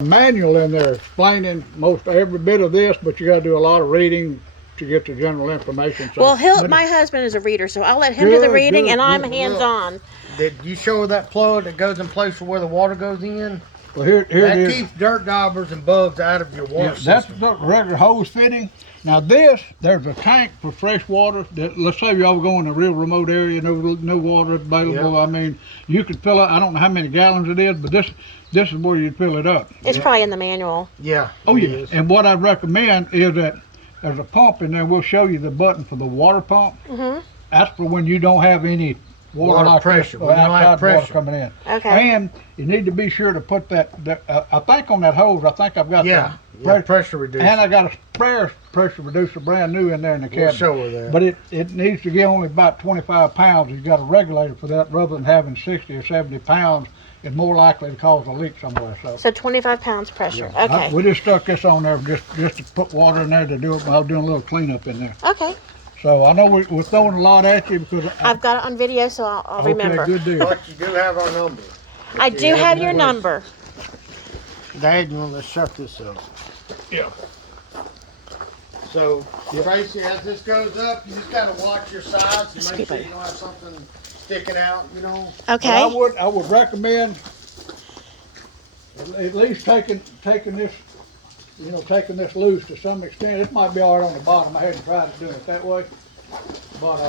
Manual in there explaining most every bit of this, but you got to do a lot of reading to get the general information. So, well, my husband is a reader, so I'll let him do the reading, and I'm hands-on. Did you show her that plug that goes in place for where the water goes in? Well, here that it is. Keeps dirt daubers and bugs out of your water system. That's the regular hose fitting. Now there's a tank for fresh water. That, let's say y'all go in a real remote area, no water available. Yep. I mean, you could fill up. I don't know how many gallons it is, but this is where you'd fill it up. It's probably in the manual. Yeah. Oh yeah. And what I recommend is that there's a pump in there. We'll show you the button for the water pump. Mm-hmm. That's for when you don't have any water like pressure, or outside water coming in. Okay. And you need to be sure to put that I think on that hose, I think I've got pressure reducer. And I got a spare pressure reducer brand new in there in the cabinet. We'll show her that. But it needs to get only about 25 pounds. You've got a regulator for that rather than having 60 or 70 pounds. It's more likely to cause a leak somewhere. So 25 pounds pressure. Yeah. Okay. We just stuck this on there just to put water in there to do it while doing a little cleanup in there. Okay. So I know we're throwing a lot at you because I've got it on video, so I'll remember. Okay, good deal. But you do have our number. I do have your number. Dad, you want to shut this up? Yeah. So, Tracy, as this goes up, you just got to watch your sides and make sure you don't have something sticking out, you know. Okay. I would recommend at least taking this, taking this loose to some extent. It might be all right on the bottom. I hadn't tried to do it that way, but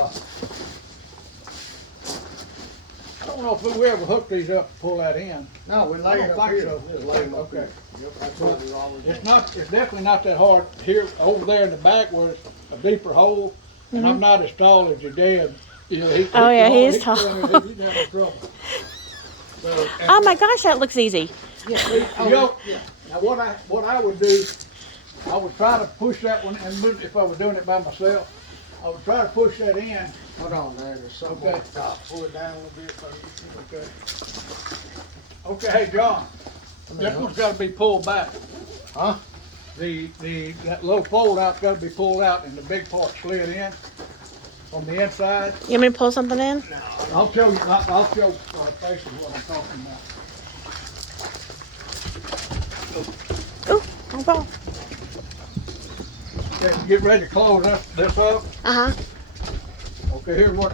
I don't know if we ever hooked these up to pull that in. No, we lay it up here. So. Just lay them up okay. Here. Yep, that's what we always do. It's definitely not that hard here, over there in the back where it's a deeper hole, and I'm not as tall as your dad. You know, he is tall. He's having trouble. So, Oh my gosh, that looks easy. Now what I would do, I would try to push that one, and if I was doing it by myself, I would try to push that in. Hold on, there. There's something on the top. Pull it down a little bit. Okay, hey John, this one's got to be pulled back. Huh? That little fold out's got to be pulled out, and the big part slid in on the inside. You want me to pull something in? No, I'll show you. I'll show basically what I'm talking about. Ooh, oh well. Okay, get ready to close this up. Uh-huh. Okay, here's what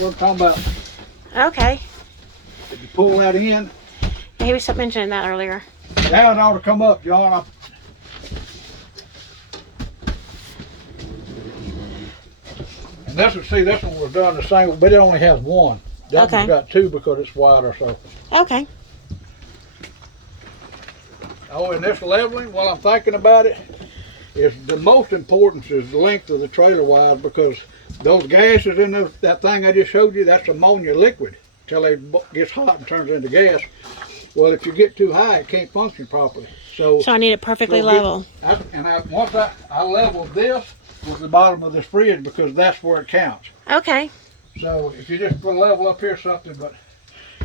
I'm talking about. Okay. If you pull that in, He was mentioning that earlier. now it ought to come up, John. And this one was done the same, but it only has one. That one's got two because it's wider, so. Okay. Oh, and this leveling, while I'm thinking about it, is the most important is the length of the trailer wise, because those gases in that thing I just showed you, that's ammonia liquid till it gets hot and turns into gas. Well, if you get too high, it can't function properly. So I need it perfectly level. Once I leveled this with the bottom of this fridge because that's where it counts. Okay. So if you just put a level up here something, but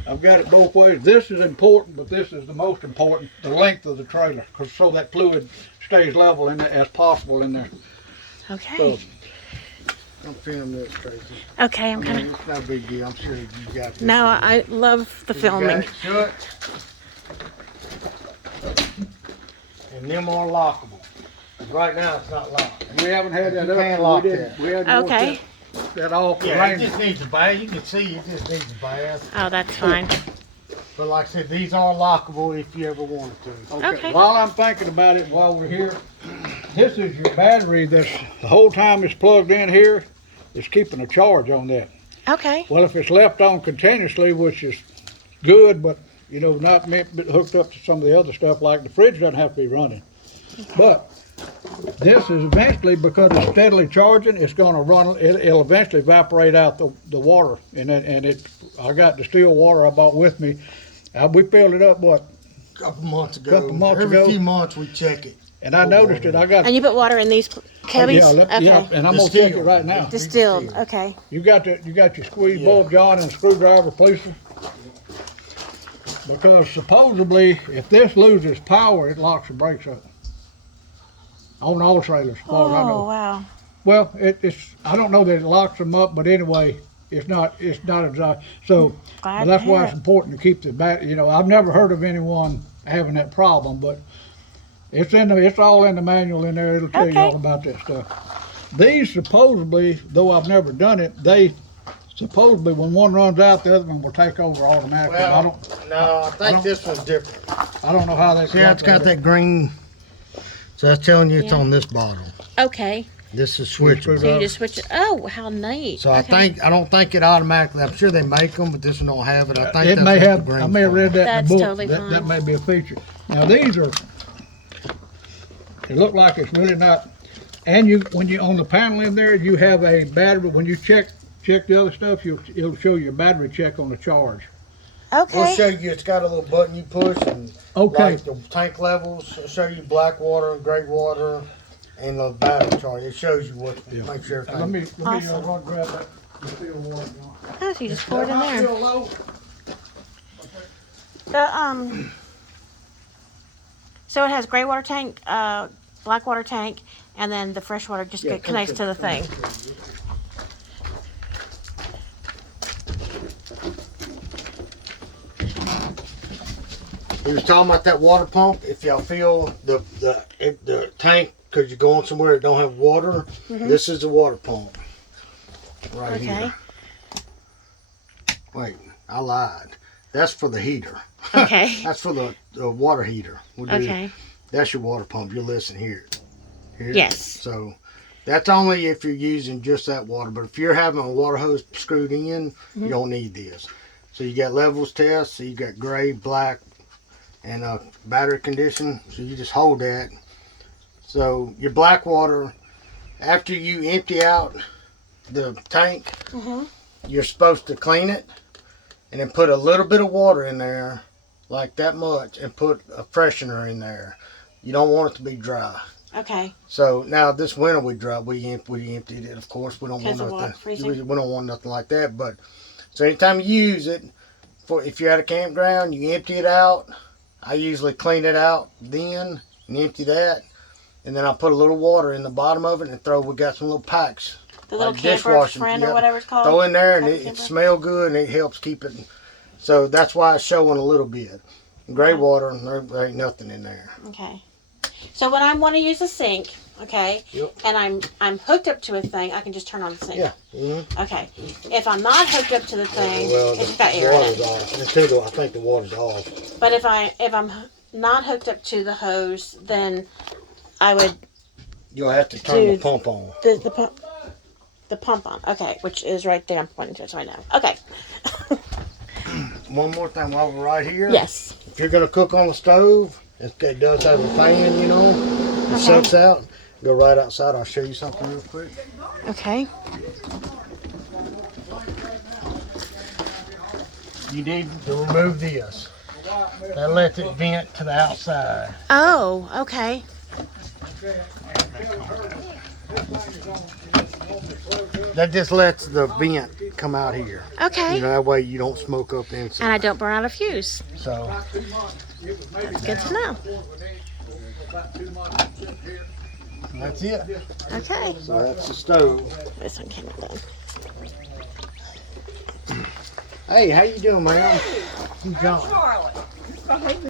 I've got it both ways. This is important, but this is the most important, the length of the trailer, because so that fluid stays level in there as possible in there. Okay. So, Don't film this, Tracy. Okay, I'm kind of. It's not a big deal. I'm sure you got this. No, I love the filming. Shut. And them are lockable. Right now, it's not locked. we haven't had that You up. can't lock We hadn't Okay. that off. Yeah, it just needs a bath. You can see it just needs a bath. Oh, that's fine. But like I said, these are lockable if you ever wanted to. Okay. While I'm thinking about it, while we're here, this is your battery that's the whole time it's plugged in here. It's keeping a charge on that. Okay. Well, if it's left on continuously, which is good, but not hooked up to some of the other stuff, like the fridge doesn't have to be running. Okay. But this is eventually, because it's steadily charging, it's going to run. It'll eventually evaporate out the water, I got distilled water I bought with me. We filled it up Couple months ago. Every few months we check it. And I noticed it. And you put water in these cubbies? Yeah, and I'm gonna check it right now. Distilled. Okay. You got your squeeze bulb, John, and screwdriver, please. Because supposedly, if this loses power, it locks the brakes up. On all trailers, as far as I know. Oh wow. Well, it's I don't know that it locks them up, but anyway, it's not exact. So but that's why it's important to keep the battery. I've never heard of anyone having that problem, but it's all in the manual in there. It'll tell you Okay. all about that stuff. These supposedly, though I've never done it, they supposedly when one runs out, the other one will take over automatically. Well, no, I think this one's different. I don't know how they. See how it's got that green? So that's telling you it's Yeah. on this bottom. Okay. This is Screw switchable. So you just switch it. Oh, how neat. So I don't think it automatically. I'm sure they make them, but this one don't have it. I think It that's may what have. the green's I may have for. read that That's in the book. totally That fine. may be a feature. Now these are. They look like it's really not. And when you on the panel in there, you have a battery. When you check the other stuff, it'll show you a battery check on the charge. We'll Okay. show you. It's got a little button you push, and Okay. like the tank levels. It'll show you black water, gray water, and the battery charge. It shows you what. Yeah. Make sure Let everything. me Awesome. go and grab that still water. Oh, so you just pour it in there. Still low. So it has gray water tank, black water tank, and then the fresh water just connects to the thing. He was talking about that water pump. If y'all feel the tank, because you're going somewhere that don't have water, this is the water pump. Right Okay. here. Wait, I lied. That's for the heater. Okay. That's for the water heater. Okay. That's your water pump. You listen here. Here. Yes. So that's only if you're using just that water. But if you're having a water hose screwed in, you don't need this. So you got levels test. So you got gray, black, and battery condition. So you just hold that. So your black water, after you empty out the tank, you're supposed to clean it and then put a little bit of water in there, like that much, and put a freshener in there. You don't want it to be dry. Okay. So now this winter we emptied it. Of course, we don't want Because of what? nothing. Freezing? We don't want nothing like that. But so anytime you use it, if you're at a campground, you empty it out. I usually clean it out then and empty that, and then I put a little water in the bottom of it and we got some little packs. The little Like camper dishwashing, friend yeah. or whatever it's called. Throw in there and Type of it camper? smells good and it helps keep it. So that's why it's showing a little bit. Gray water, there ain't nothing in there. Okay. So when I want to use a sink, okay, Yep. and I'm hooked up to a thing, I can just turn on the sink. Yeah. Mm-hmm. Okay. If I'm not hooked up to the thing, Well, it's the got air in water's it. off. Until I think the water's off. But if I'm not hooked up to the hose, then I would You'll have to turn the Dude. pump on. the pump on. Okay, which is right there. I'm pointing to it right now. Okay. One more thing while we're right here. Yes. If you're gonna cook on the stove, it does have a fan, you know. It sucks out. Go right outside. I'll show you something real quick. Okay. You need to remove this. That lets it vent to the outside. Oh, okay. That just lets the vent come out here. Okay. You know, that way you don't smoke up inside. And I don't burn out a fuse. So That's good to know. that's it. Okay. So that's the stove. This one came undone. Hey, how you doing, man? I'm John.